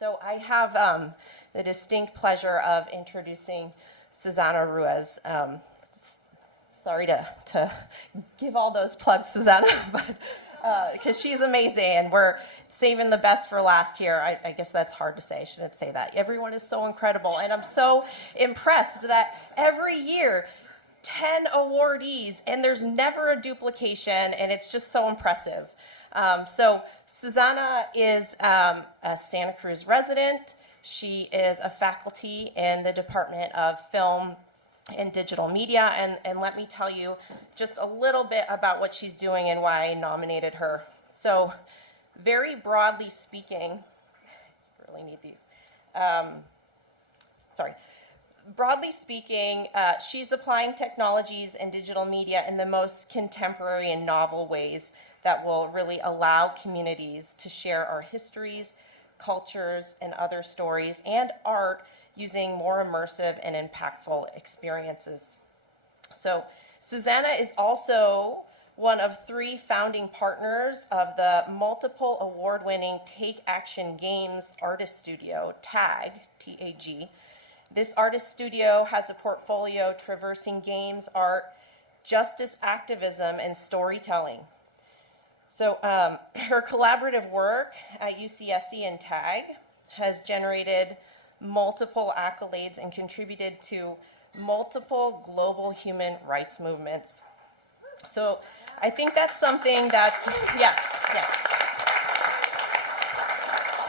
So I have the distinct pleasure of introducing Susana Ruiz. Sorry to give all those plugs, Susana, but because she's amazing, and we're saving the best for last here. I guess that's hard to say. I shouldn't say that. Everyone is so incredible, and I'm so impressed that every year 10 awardees, and there's never a duplication, and it's just so impressive. So Susana is a Santa Cruz resident. She is a faculty in the Department of Film and Digital Media, and let me tell you just a little bit about what she's doing and why I nominated her. So very broadly speaking, really need these. Broadly speaking, she's applying technologies and digital media in the most contemporary and novel ways that will really allow communities to share our histories, cultures, and other stories, and art using more immersive and impactful experiences. So Susana is also one of 3 founding partners of the multiple award-winning Take Action Games artist studio, TAG, T-A-G. This artist studio has a portfolio traversing games, art, justice activism, and storytelling. So her collaborative work at UCSC and TAG has generated multiple accolades and contributed to multiple global human rights movements. So I think that's something that's, yes.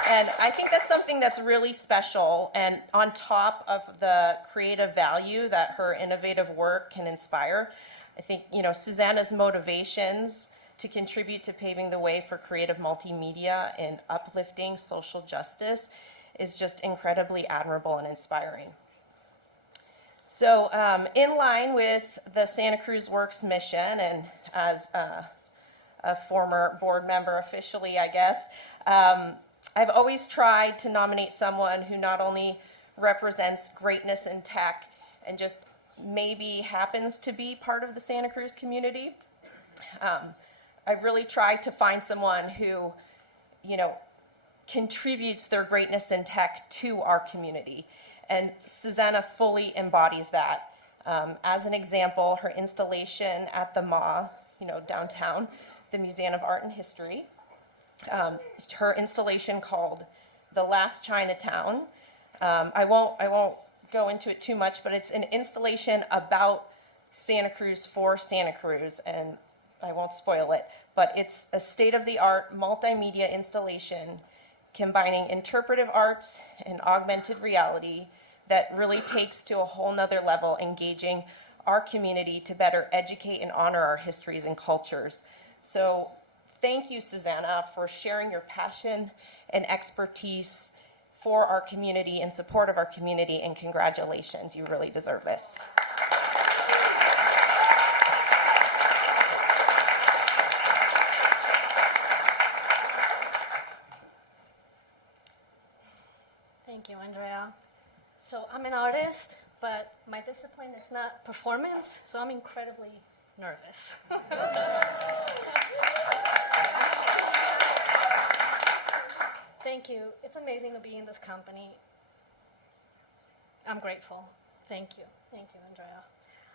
And I think that's something that's really special, and on top of the creative value that her innovative work can inspire, I think, Susana's motivations to contribute to paving the way for creative multimedia and uplifting social justice is just incredibly admirable and inspiring. So in line with the Santa Cruz Works mission, and as a former board member officially, I guess, I've always tried to nominate someone who not only represents greatness in tech and just maybe happens to be part of the Santa Cruz community. I've really tried to find someone who, contributes their greatness in tech to our community. And Susana fully embodies that. As an example, her installation at the MA, downtown, the Museum of Art and History, her installation called The Last Chinatown. I won't go into it too much, but it's an installation about Santa Cruz for Santa Cruz, and I won't spoil it, but it's a state-of-the-art multimedia installation combining interpretive arts and augmented reality that really takes to a whole nother level, engaging our community to better educate and honor our histories and cultures. So thank you, Susana, for sharing your passion and expertise for our community, in support of our community, and congratulations. You really deserve this. Thank you, Andrea. So I'm an artist, but my discipline is not performance, so I'm incredibly nervous. Thank you. It's amazing to be in this company. I'm grateful. Thank you. Thank you, Andrea.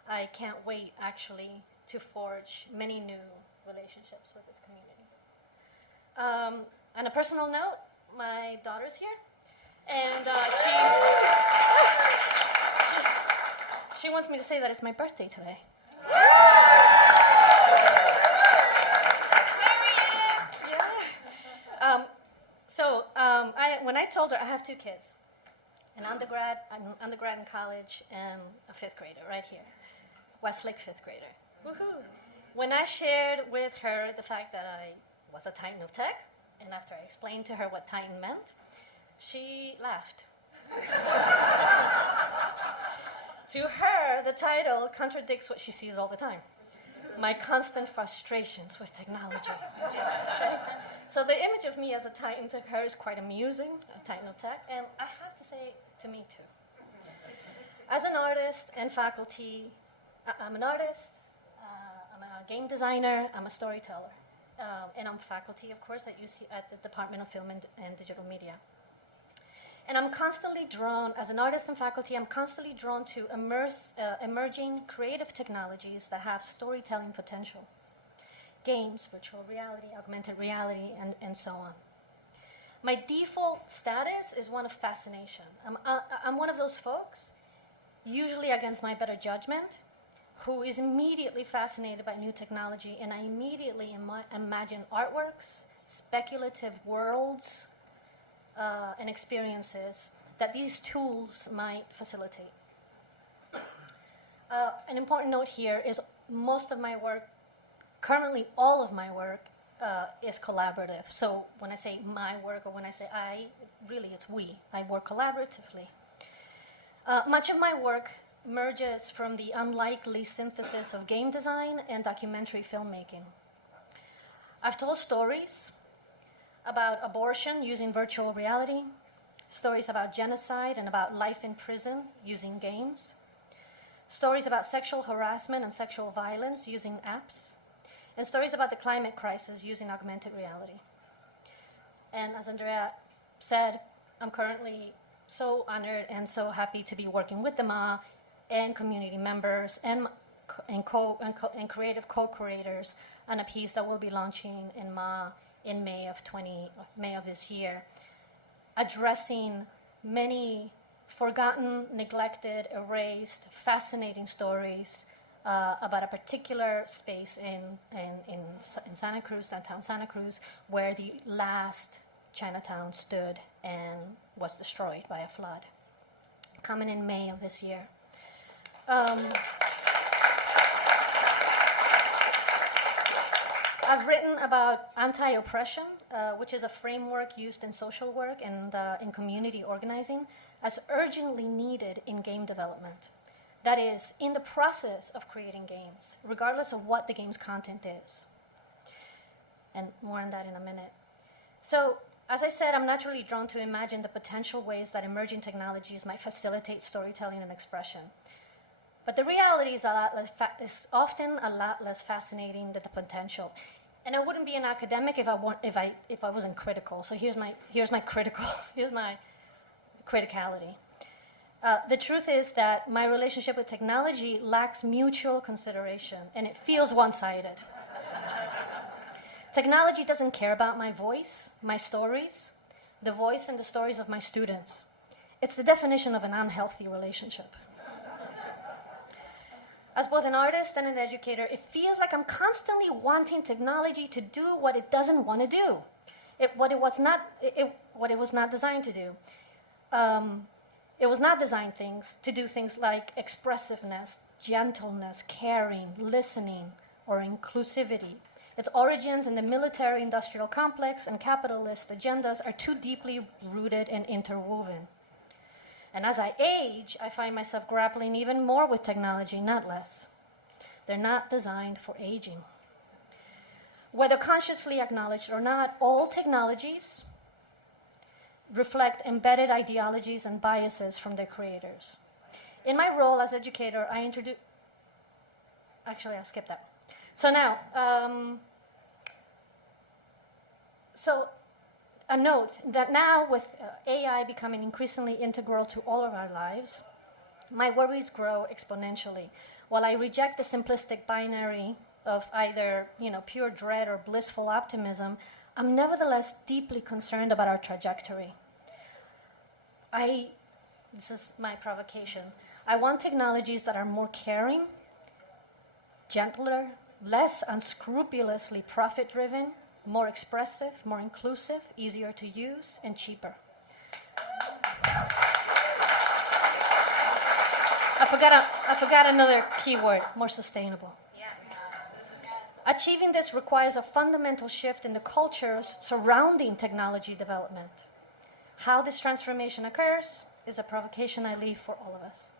I can't wait, actually, to forge many new relationships with this community. On a personal note, my daughter's here, and she wants me to say that it's my birthday today. When I told her, I have 2 kids, an undergrad in college, and a 5th grader right here, Westlake 5th grader. Woohoo! When I shared with her the fact that I was a Titan of Tech, and after I explained to her what Titan meant, she laughed. To her, the title contradicts what she sees all the time. My constant frustrations with technology. Okay? So the image of me as a Titan to her is quite amusing, a Titan of Tech, and I have to say, to me too. As an artist and faculty, I'm an artist, I'm a game designer, I'm a storyteller, and I'm faculty, of course, at the Department of Film and Digital Media. And I'm constantly drawn, as an artist and faculty, I'm constantly drawn to emerging creative technologies that have storytelling potential. Games, virtual reality, augmented reality, and so on. My default status is one of fascination. I'm one of those folks, usually against my better judgment, who is immediately fascinated by new technology, and I immediately imagine artworks, speculative worlds, and experiences that these tools might facilitate. An important note here is most of my work, currently all of my work, is collaborative. So when I say my work or when I say I, really it's we. I work collaboratively. Much of my work merges from the unlikely synthesis of game design and documentary filmmaking. I've told stories about abortion using virtual reality, stories about genocide and about life in prison using games, stories about sexual harassment and sexual violence using apps, and stories about the climate crisis using augmented reality. And as Andrea said, I'm currently so honored and so happy to be working with the MA and community members and creative co-creators on a piece that we'll be launching in MA in May of this year, addressing many forgotten, neglected, erased, fascinating stories about a particular space in Santa Cruz, downtown Santa Cruz, where the last Chinatown stood and was destroyed by a flood, coming in May of this year. I've written about anti-oppression, which is a framework used in social work and in community organizing as urgently needed in game development. That is, in the process of creating games, regardless of what the game's content is. And more on that in a minute. So, as I said, I'm naturally drawn to imagine the potential ways that emerging technologies might facilitate storytelling and expression. But the reality is is often a lot less fascinating than the potential. And I wouldn't be an academic if I wasn't critical. So here's my criticality. The truth is that my relationship with technology lacks mutual consideration, and it feels one-sided. Technology doesn't care about my voice, my stories, the voice and the stories of my students. It's the definition of an unhealthy relationship. As both an artist and an educator, it feels like I'm constantly wanting technology to do what it doesn't want to do, what it was not designed to do. It was not designed to do things like expressiveness, gentleness, caring, listening, or inclusivity. Its origins in the military-industrial complex and capitalist agendas are too deeply rooted and interwoven. And as I age, I find myself grappling even more with technology, not less. They're not designed for aging. Whether consciously acknowledged or not, all technologies reflect embedded ideologies and biases from their creators. In my role as educator, I introduce... Actually, I'll skip that. So now, a note that now with AI becoming increasingly integral to all of our lives, my worries grow exponentially. While I reject the simplistic binary of either, pure dread or blissful optimism, I'm nevertheless deeply concerned about our trajectory. This is my provocation. I want technologies that are more caring, gentler, less unscrupulously profit-driven, more expressive, more inclusive, easier to use, and cheaper. I forgot another key word, more sustainable. Achieving this requires a fundamental shift in the cultures surrounding technology development. How this transformation occurs is a provocation I leave for all of us.